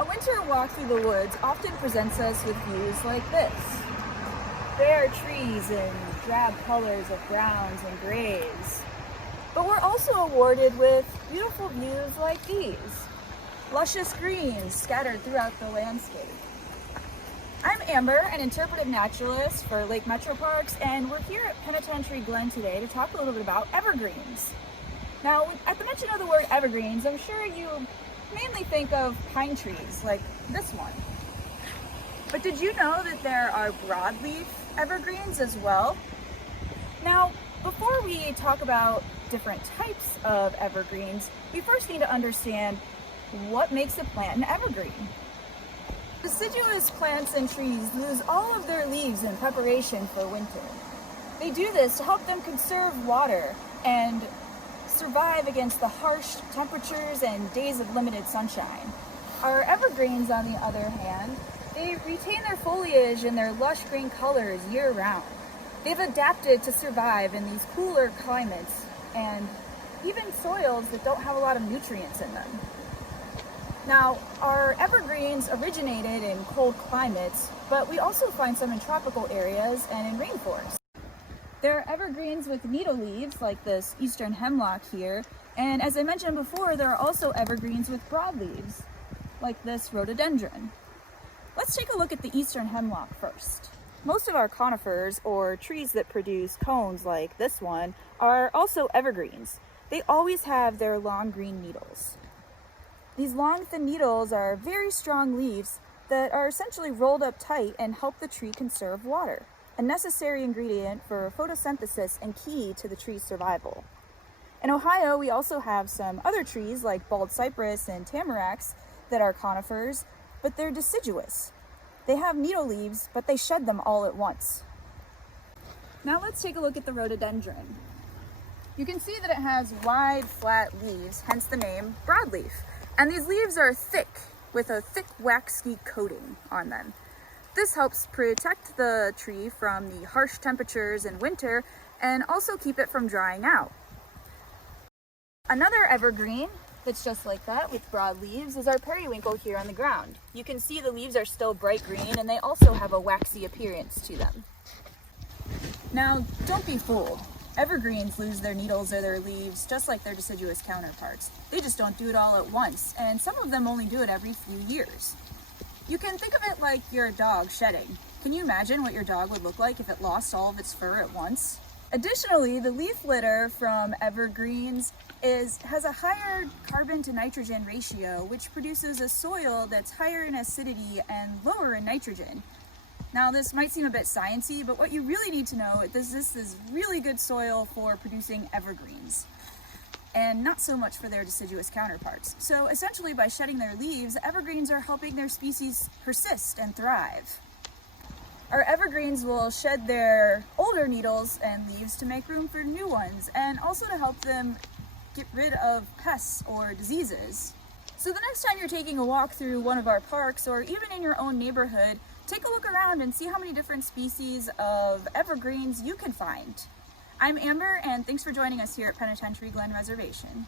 A winter walk through the woods often presents us with views like this. Bare trees in drab colors of browns and grays. But we're also awarded with beautiful views like these. Luscious greens scattered throughout the landscape. I'm Amber, an interpretive naturalist for Lake Metro Parks, and we're here at Penitentiary Glen today to talk a little bit about evergreens. Now, at the mention of the word evergreens, I'm sure you mainly think of pine trees like this one. But did you know that there are broadleaf evergreens as well? Now, before we talk about different types of evergreens, we first need to understand what makes a plant an evergreen. Deciduous plants and trees lose all of their leaves in preparation for winter. They do this to help them conserve water and survive against the harsh temperatures and days of limited sunshine. Our evergreens, on the other hand, they retain their foliage and their lush green colors year-round. They've adapted to survive in these cooler climates and even soils that don't have a lot of nutrients in them. Now, our evergreens originated in cold climates, but we also find some in tropical areas and in rainforests. There are evergreens with needle leaves, like this eastern hemlock here, and as I mentioned before, there are also evergreens with broadleaves, like this rhododendron. Let's take a look at the eastern hemlock first. Most of our conifers, or trees that produce cones like this one, are also evergreens. They always have their long green needles. These long, thin needles are very strong leaves that are essentially rolled up tight and help the tree conserve water, a necessary ingredient for photosynthesis and key to the tree's survival. In Ohio, we also have some other trees like bald cypress and tamaracks that are conifers, but they're deciduous. They have needle leaves, but they shed them all at once. Now let's take a look at the rhododendron. You can see that it has wide, flat leaves, hence the name broadleaf. And these leaves are thick, with a thick waxy coating on them. This helps protect the tree from the harsh temperatures in winter and also keep it from drying out. Another evergreen that's just like that with broad leaves is our periwinkle here on the ground. You can see the leaves are still bright green and they also have a waxy appearance to them. Now, don't be fooled. Evergreens lose their needles or their leaves just like their deciduous counterparts. They just don't do it all at once, and some of them only do it every few years. You can think of it like your dog shedding. Can you imagine what your dog would look like if it lost all of its fur at once? Additionally, the leaf litter from evergreens has a higher carbon to nitrogen ratio, which produces a soil that's higher in acidity and lower in nitrogen. Now, this might seem a bit sciencey, but what you really need to know is this is really good soil for producing evergreens, and not so much for their deciduous counterparts. So essentially, by shedding their leaves, evergreens are helping their species persist and thrive. Our evergreens will shed their older needles and leaves to make room for new ones, and also to help them get rid of pests or diseases. So the next time you're taking a walk through one of our parks, or even in your own neighborhood, take a look around and see how many different species of evergreens you can find. I'm Amber, and thanks for joining us here at Penitentiary Glen Reservation.